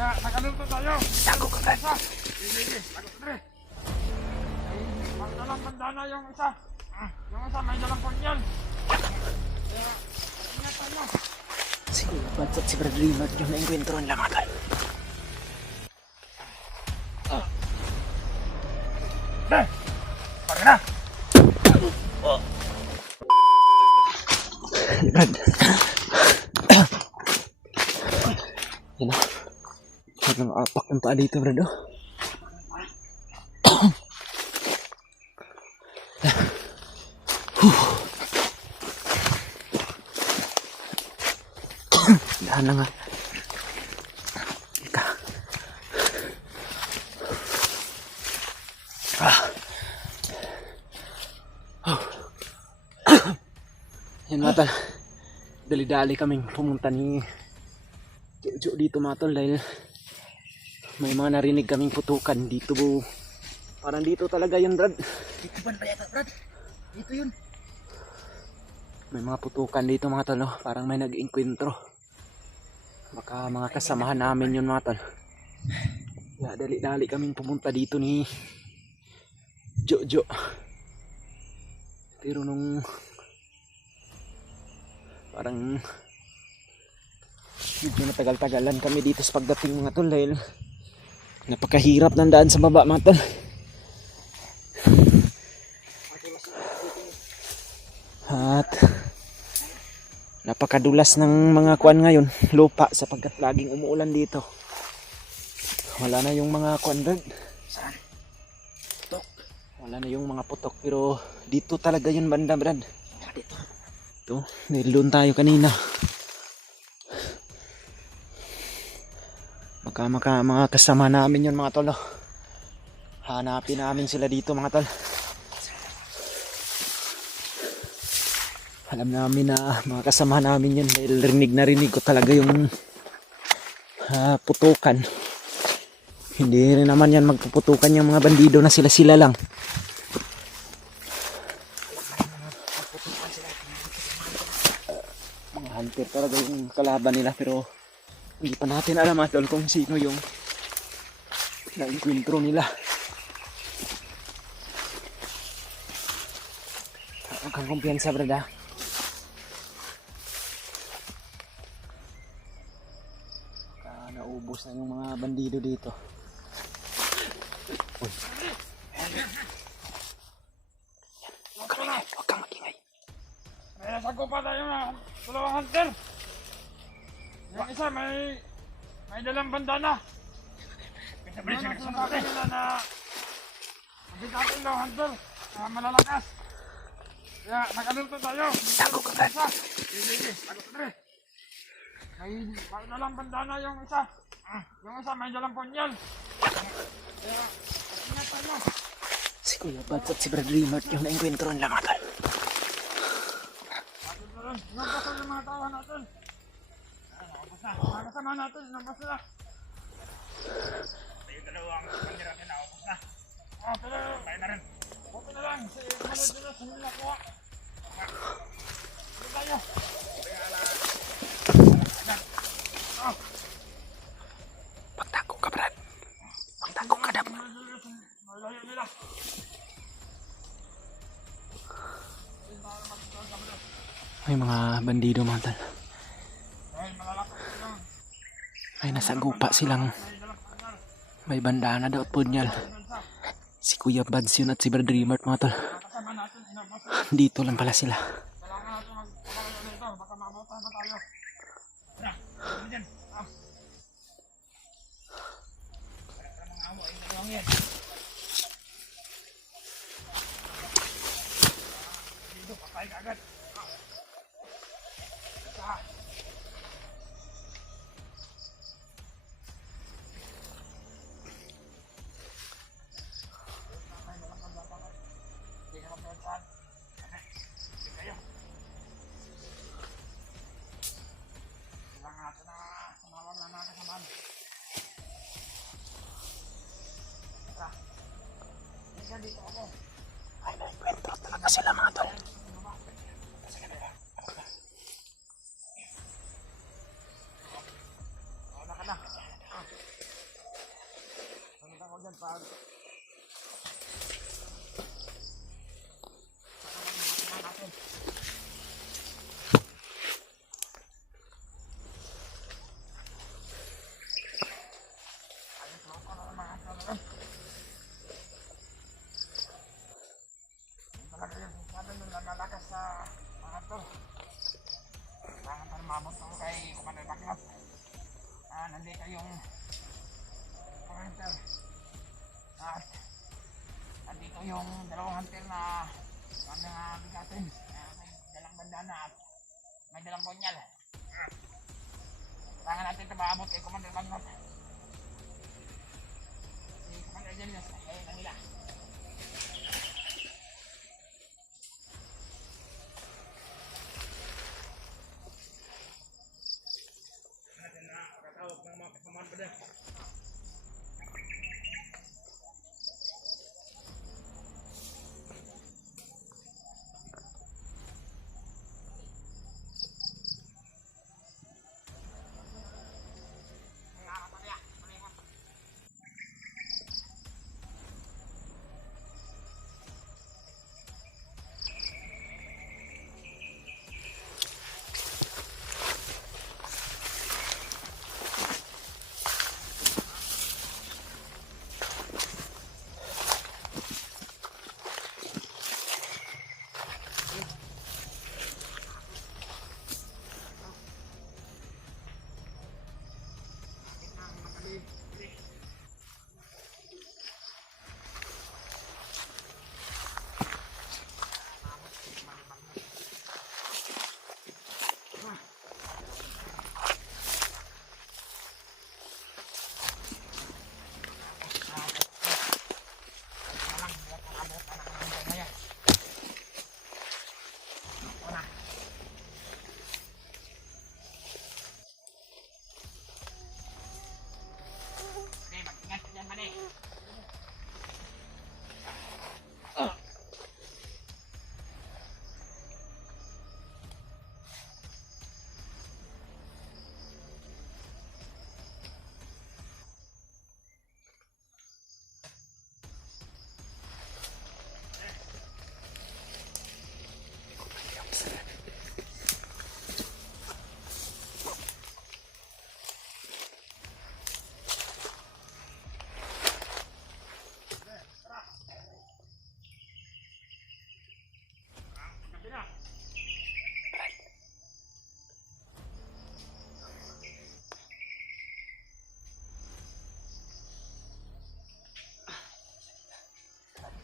Ya, nakaluto tayo. Tago ka ba? Sige, tago ka rin. May dalang bandana yung isa. Yung isa may dalang punyal. Kaya, ingat tayo. Si Kuya Bads at si Brad Rimard yung naengkwentron lang ata. Pare na! Brad. Yan na. Huwag nang apak ng paa dito, Brad. Dahan na nga. Ika. Yan mga tol. Dali-dali kaming pumunta ni Jojo dito mga tol dahil may mga narinig kaming putukan dito po. Parang dito talaga yun, Brad. Dito ba na yata, Brad? Dito yun. May mga putukan dito mga tol, no? Parang may nag-inkwentro. Baka mga kasamahan namin yun mga tol. Kaya dali-dali kaming pumunta dito ni Jojo. Pero nung parang medyo matagal-tagalan kami dito sa pagdating mga tol dahil napakahirap ng daan sa baba mga tol. At napakadulas ng mga kuan ngayon, lupa, sapagkat laging umuulan dito. Wala na yung mga kuan, Brad. Saan? Putok. Wala na yung mga putok, pero dito talaga yun banda, Brad. Dito. Ito, doon tayo kanina. Baka mga kasama namin yun mga tol. Hanapin namin sila dito mga tol. Alam namin na mga kasama namin yun dahil rinig ko talaga yung putukan. Hindi rin naman yan magpuputukan yung mga bandido na sila lang. Mga hunter talaga yung kalaban nila pero hindi pa natin alam atol kung sino yung na-encuentro nila. Huwag kang kumpiyansa, brada. Naubos na yung mga bandido dito. Uy. Huwag kang magingay. May nasagupa tayo na dalawang hunter. Yung isa may dalang bandana. Ano na sinasabi nila na mabigatin daw hunter na malalakas. Kaya nakaluto tayo. Tago ka ba? Sige, tago ka rin. May dalang bandana yung isa. Yung isa may dalang punyal. Kaya ingat tayo. Si Kuya Bads at si Brad Rimard yung naengkwentron lang ata. Inabas na yung mga tawa natin. Mga kasama natin, inabas na. Yung dalawang bandera natin, naubos na. Pero kaya na rin. Okay na lang, si Manod Dinas hindi nakuha. Sige tayo. Pagtago ka, Brad. Pagtago ka na. Malayo nila. May mga bandido mga tol. Dahil malalakas lang. May nasagupa silang may bandana daw at punyal. Si Kuya Bads yun at si Brad Rimard mga tol. Kasama natin, inabas na. Dito lang pala sila. Kailangan natin magpapalayo nito. Baka mabutan pa tayo. Tara, ano dyan? Para mga awa, yung dalawang yan. Dito, patay ka agad. Dito ako. Ay, naikwentro talaga sila mga tol. Wala ka na. dyan pag... Talaga yung sabi nung nalalakas sa mga to. Kailangan pa lumabot ako kay Commander Bagnot. Nandito yung hunter. At nandito yung dalawang hunter na mga bigatin. May dalang bandana at may dalang punyal. Kailangan natin ito maabot kay Commander Bagnot. Si Commander Jelius, ayun na nila. Pagkatawag ng mga kasamahan pa din.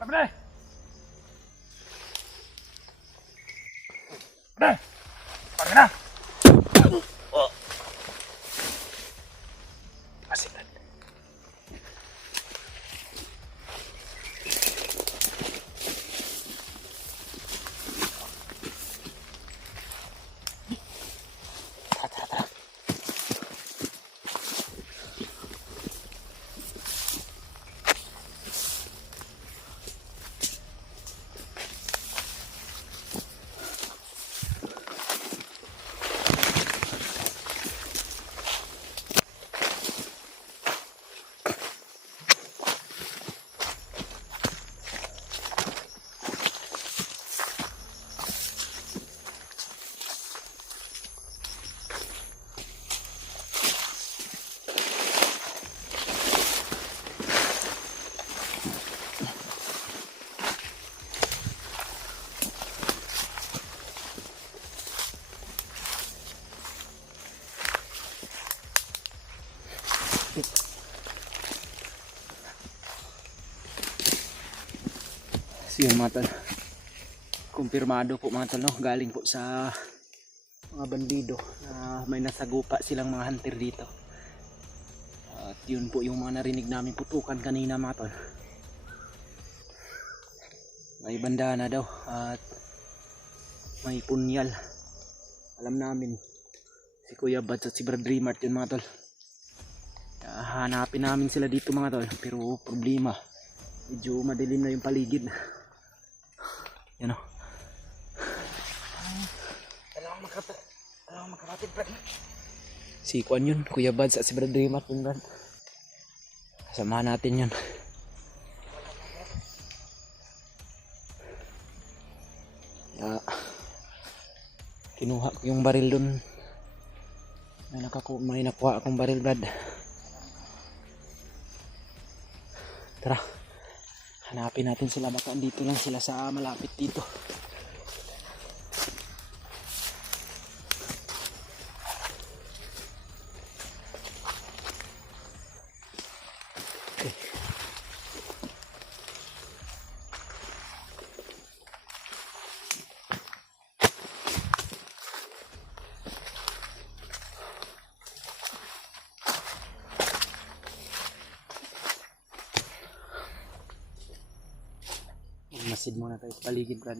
Tara, pre! Pre! Pagka na! Asilan. Tara. So yun mga tol, kumpirmado po mga tol, no? Galing po sa mga bandido na may nasagupa silang mga hunter dito. At yun po yung mga narinig namin putukan kanina mga tol. May bandana daw at may punyal. Alam namin si Kuya Bads at si Brad Dreamart yun mga tol. Hanapin namin sila dito mga tol, pero problema, medyo madilim na yung paligid. Yan o. Kailangan makakatid Brad. Si Kuan yun, Kuya Bads at si Brad Dreamart yun Brad. Kasamahan natin yun. Kaya, kinuha ko yung baril dun. May nakuha akong baril, Brad. Tara, hanapin natin sila. Baka dito lang sila sa malapit dito. Okay. Masid muna tayo sa paligid, Brad.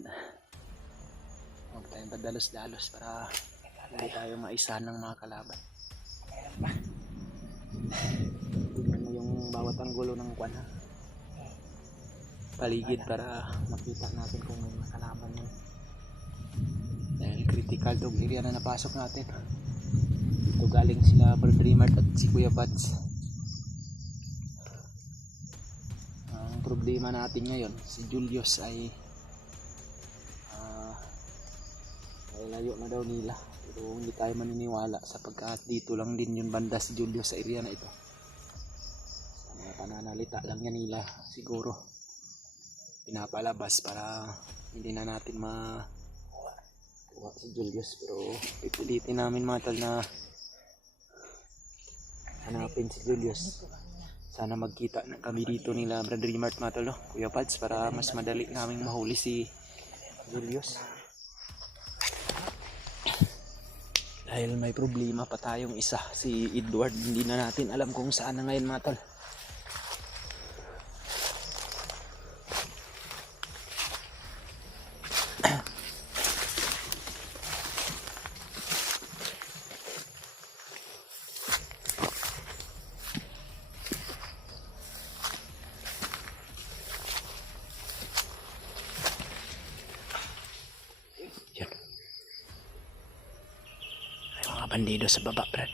Huwag tayong padalos-dalos para hindi tayo maisahan ng mga kalaban. Tingnan mo yung bawat anggulo ng kwan, ha? Paligid para makita natin kung may mga kalaban yun. Dahil critical tong area na napasok natin. Dito galing sila Brad Rimart at si Kuya Buds. Ang problema natin ngayon, si Julius ay layo na daw nila, pero hindi tayo maniniwala sapagkat dito lang din yung banda si Julius sa area na ito. Sa mga pananalita lang yan nila, siguro pinapalabas para hindi na natin makuha si Julius, pero pipilitin namin mga tol na hanapin si Julius. Sana magkita na kami dito nila Brad Rimart, mga tol, no? Kuya Pads, para mas madali naming mahuli si Julius. Dahil may problema pa tayong isa, si Edward. Hindi na natin alam kung saan na ngayon, mga tol. Bandido sa baba, Brad.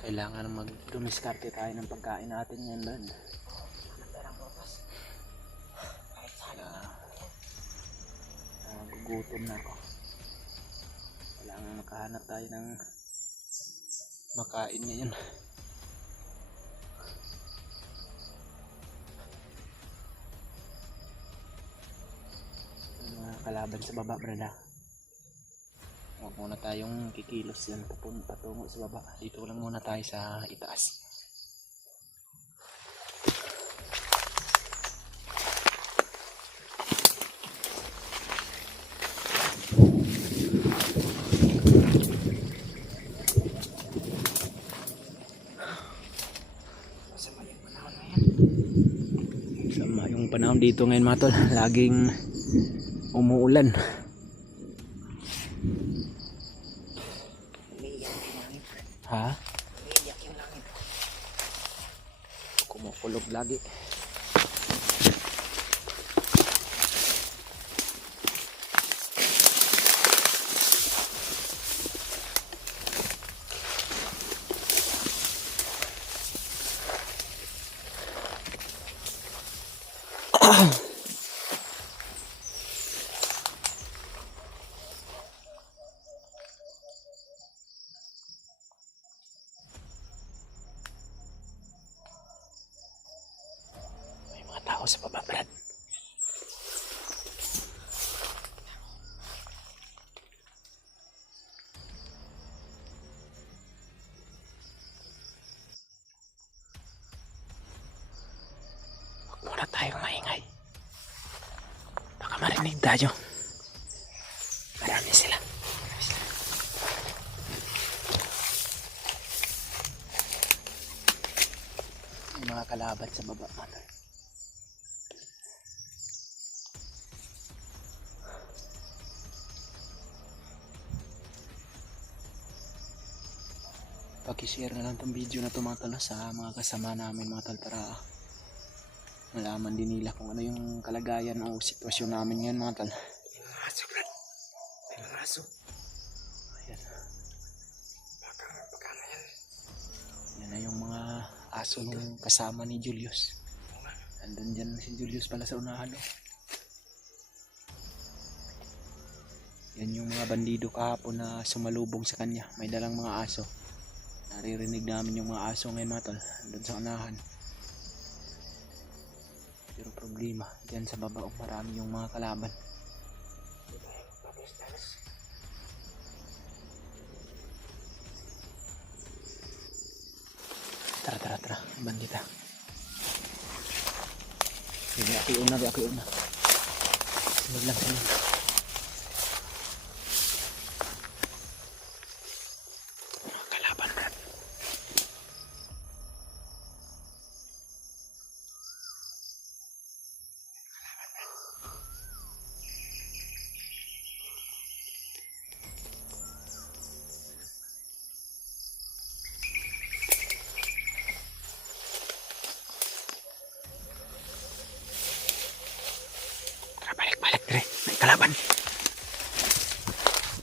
Kailangan mag-dumiskarte tayo ng pagkain natin ngayon, Brad. Gugutom na ako. Kailangan makahanap tayo ng makain ngayon. Mga kalaban sa baba, Brad, ha? Huwag muna tayong kikilos yan patungo sa baba. Dito lang muna tayo sa itaas. Sama yung panahon dito ngayon, mga tol. Laging umuulan. Ha? Kumukulog lagi. Tao sa baba, Brad. Huwag muna tayong maingay. Baka marinig tayo. Marami sila. May mga kalaban sa baba, mata. pakishare na lang tong video na to mga tol sa mga kasama namin mga tol para malaman din nila kung ano yung kalagayan o sitwasyon namin ngayon mga tol. Aso, Brad. May mga aso. Ayan. Baka na yan. Yan na yung mga aso nung kasama ni Julius. Andun dyan si Julius pala sa unahan. Oh. Yan yung mga bandido kahapon na sumalubong sa kanya. May dalang mga aso. Naririnig namin yung mga aso ngayon mga tol. Andun sa unahan. Pero problema, dyan sa baba marami yung mga kalaban. Tara. Bandita. Sige, ako una. Sunod lang. Kalaban, Brad. Tara, balik, Dre. May kalaban.